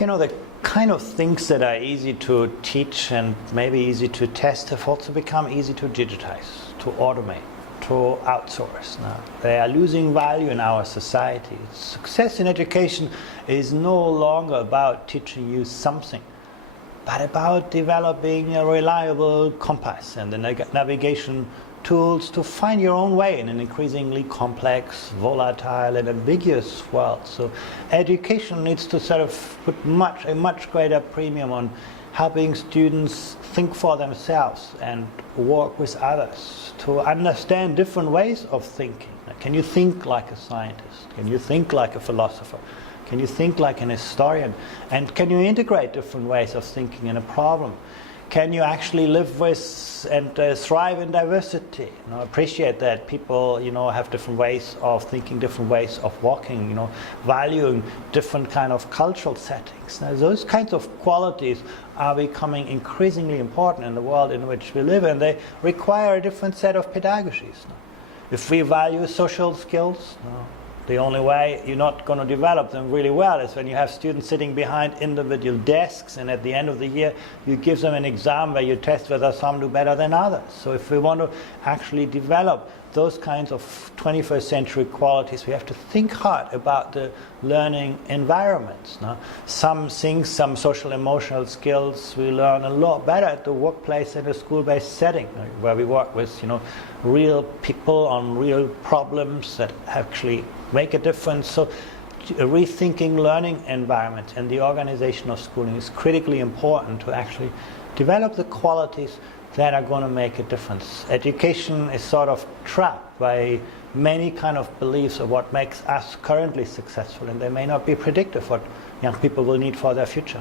The kind of things that are easy to teach and maybe easy to test have also become easy to digitize, to automate, to outsource. Now, they are losing value in our society. Success in education is no longer about teaching you something, but about developing a reliable compass and the navigation tools to find your own way in an increasingly complex, volatile and ambiguous world. So education needs to sort of put a much greater premium on helping students think for themselves and work with others to understand different ways of thinking. Can you think like a scientist? Can you think like a philosopher? Can you think like an historian? And can you integrate different ways of thinking in a problem? Can you actually live with and thrive in diversity? Appreciate that people, have different ways of thinking, different ways of walking, valuing different kind of cultural settings. Now, those kinds of qualities are becoming increasingly important in the world in which we live, and they require a different set of pedagogies. If we value social skills, the only way you're not going to develop them really well is when you have students sitting behind individual desks, and at the end of the year you give them an exam where you test whether some do better than others. So if we want to actually develop those kinds of 21st century qualities, we have to think hard about the learning environments. Some things, some social emotional skills, we learn a lot better at the workplace in a school-based setting, where we work with real people on real problems that actually make a difference. So rethinking learning environments and the organization of schooling is critically important to actually develop the qualities that are going to make a difference. Education is sort of trapped by many kind of beliefs of what makes us currently successful, and they may not be predictive of what young people will need for their future.